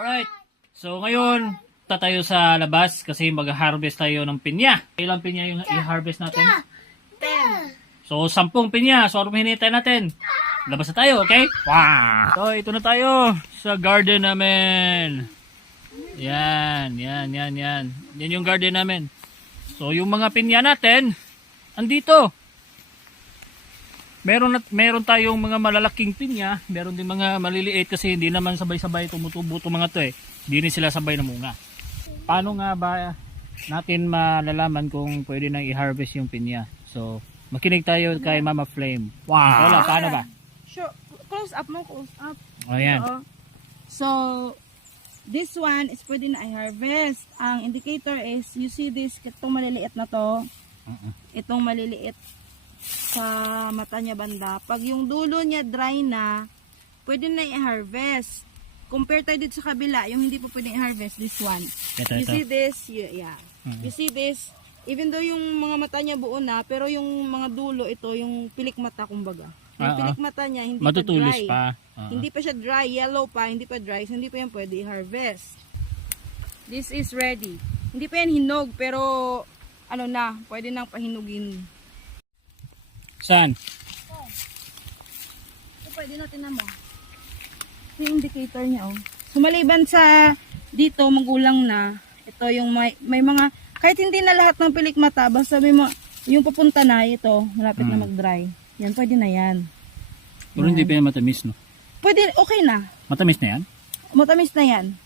Alright. So ngayon, tayo sa labas kasi mag-harvest tayo ng pinya. Ilang pinya yung i-harvest natin? 10. So 10 pinya. So ano hinihintay natin? Labas na tayo, okay? Wow! So ito na tayo sa garden namin. Yan. Yan yung garden namin. So yung mga pinya natin, andito. Meron tayong mga malalaking pinya, meron din mga maliliit kasi hindi naman sabay-sabay tumutubo itong mga to eh. Hindi rin sila sabay na munga. Paano nga ba natin malalaman kung pwede nang i-harvest yung pinya? So, makinig tayo kay Mama Flame. Wow! Lola, paano ba? Sure. Close up mo, close up. O yan. So, this one is pwede na i-harvest. Ang indicator is, you see this, itong maliliit na to. Itong maliliit sa mata niya banda. Pag yung dulo niya dry na, pwede na i-harvest. Compare tayo dito sa kabila, yung hindi po pwede i-harvest, this one. You see this? Yeah. You see this? Even though yung mga mata niya buo na, pero yung mga dulo, ito, yung pilik mata kumbaga. Yung pilik mata niya, hindi matutulis pa dry. pa. Hindi pa siya dry, yellow pa, hindi pa dry, so hindi pa yan pwede i-harvest. This is ready. Hindi pa yan hinog, pero ano na, pwede nang pahinugin. Saan? So, pwede natin na mo. Yung indicator niya, oh. So, maliban sa dito, magulang na, ito yung may mga, kahit hindi na lahat ng pilik mata, basta may yung papunta na, ito, malapit na mag-dry. Yan, pwede na yan. Pero hindi pa yan matamis, no? Pwede, okay na. Matamis na yan? Matamis na yan.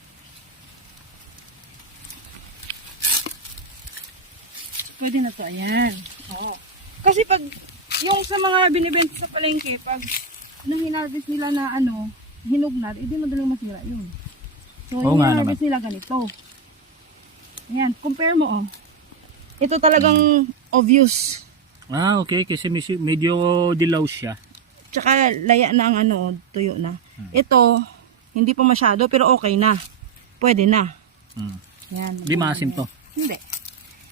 Pwede na to, ayan. Oo. Kasi pag, yung sa mga binibenta sa palengke, pag nang hinarvest nila na ano, hinog na, hindi madaling masira yun. So, yung hinarvest nila ganito. Ayan, compare mo, oh. Ito talagang obvious. Ah, okay. Kasi medyo dilaw siya. Tsaka laya na ang ano, tuyo na. Ito, hindi pa masyado, pero okay na. Pwede na. Ayan. Hindi maasim to. Hindi.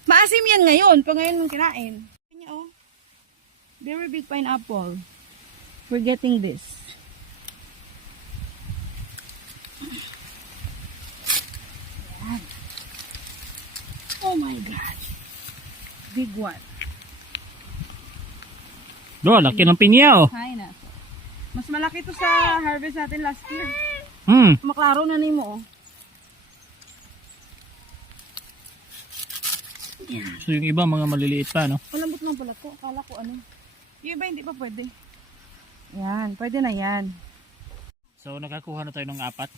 Maasim yan ngayon, pag ngayon mong kinain. Kanya, oh. Very big pineapple. We're getting this. Ayan. Oh my God. Big one. Do, laki ng pinya, oh. Pineapple. Mas malaki to sa harvest natin last year. Maklaro na nimo, oh. So yung iba mga maliliit pa, no? Malambot lang pala to. Akala ko ano. Yung iba hindi pa pwede. Yan, pwede na yan. So nakakuha na tayo ng 4.